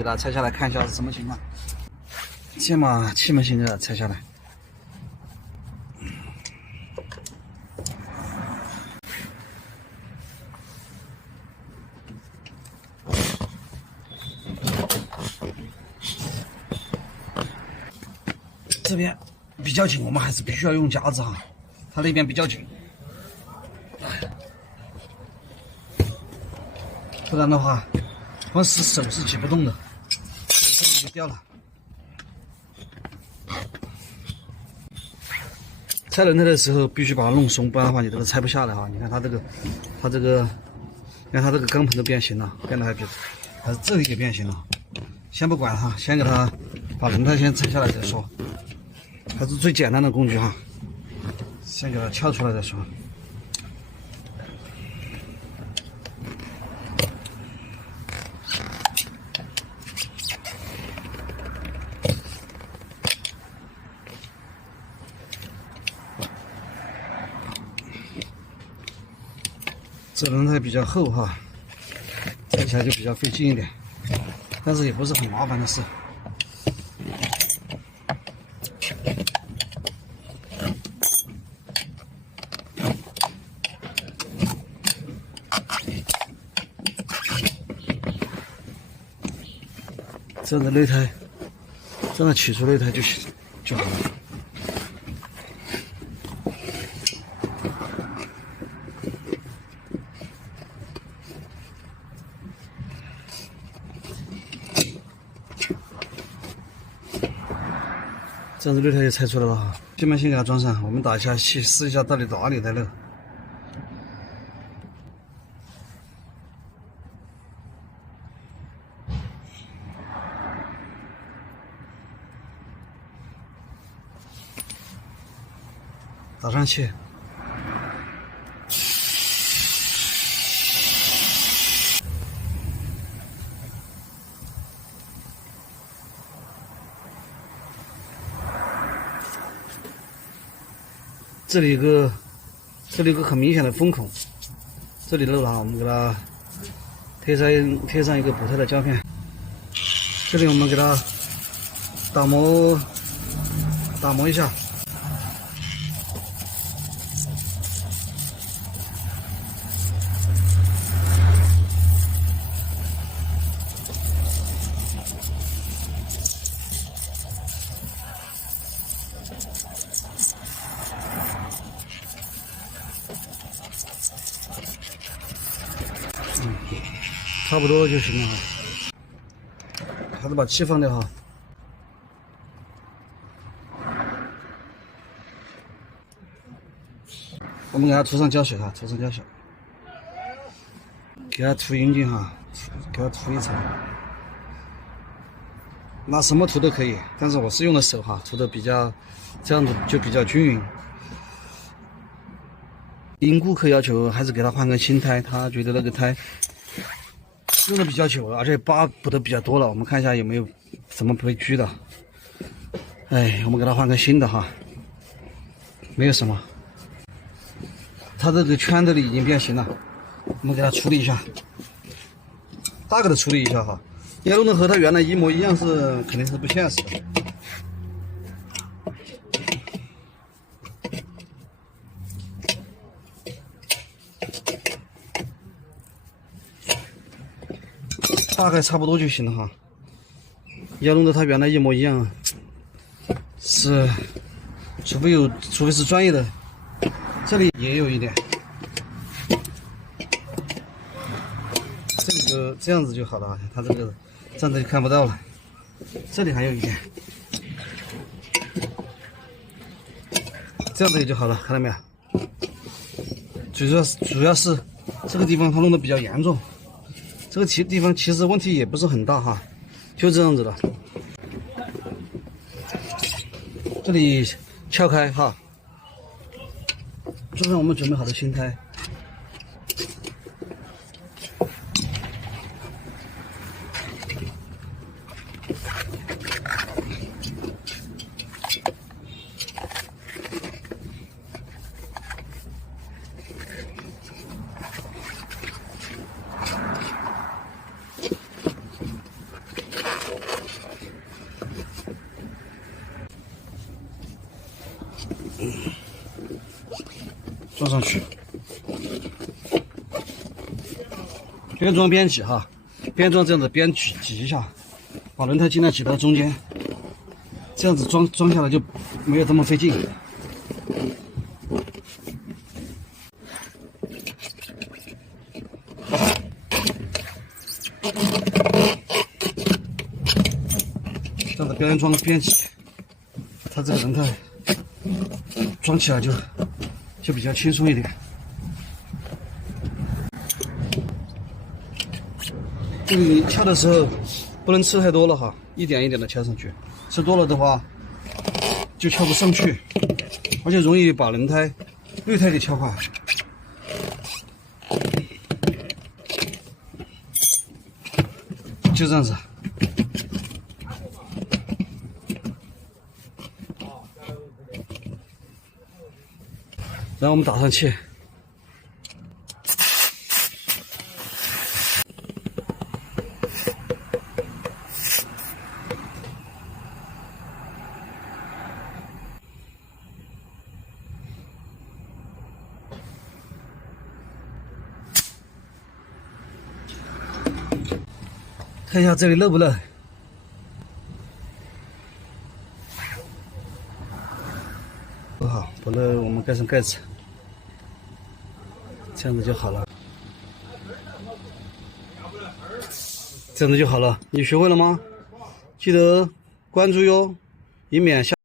给它拆下来看一下是什么情况。先把气门芯给它拆下来。这边比较紧，我们还是必须要用夹子哈，它那边比较紧，不然的话，光是手是挤不动的，手就掉了。拆轮胎的时候必须把它弄松，不然的话你这个拆不下来哈。你看它这个，你看它这个钢盆都变形了，变得还是这里给变形了。先不管它，先给它把轮胎先拆下来再说。还是最简单的工具哈，先给它撬出来再说。这轮胎比较厚哈，拆起来就比较费劲一点，但是也不是很麻烦的事。这样的内胎，这样取出内胎就好了。这样子内胎也拆出来了哈，气门芯给它装上，我们打一下气，试一下到底哪里在漏。打上气，这里有个很明显的风孔，这里漏了，我们给它贴上一个补胎的胶片。这里我们给它打磨一下。差不多就行了哈，还是把气放掉哈。我们给它涂上胶水哈，涂上胶水，给它涂匀净哈，给它涂一层。拿什么涂都可以，但是我是用的手哈，涂的这样子就比较均匀。因顾客要求还是给他换个新胎，他觉得那个胎用的比较久了，而且疤补的比较多了。我们看一下有没有什么被锯的。哎，我们给他换个新的哈，没有什么。它这个圈这里已经变形了，我们给它处理一下，大概的处理一下哈。要弄得和它原来一模一样是肯定是不现实的。大概差不多就行了哈。要弄得它原来一模一样，除非是专业的。这里也有一点，这里就这样子就好了。它这个这样子就看不到了。这里还有一点，这样子也就好了，看到没有？主要是这个地方它弄得比较严重。这个地方其实问题也不是很大哈，就这样子的。这里撬开哈，装上我们准备好的新胎。装上去，边装边挤哈，边装这样子边挤一下，把轮胎尽量挤到中间，这样子装下来就没有这么费劲。这样子边装边挤，它这个轮胎装起来就比较轻松一点。这个你敲的时候不能吃太多了哈，一点一点的敲上去，吃多了的话就敲不上去，而且容易把轮胎内胎给敲坏。就这样子。然后我们打上气，看一下这里漏不漏。不好，不漏，我们盖上盖子，这样子就好了。这样子就好了，你学会了吗？记得关注哟，以免下。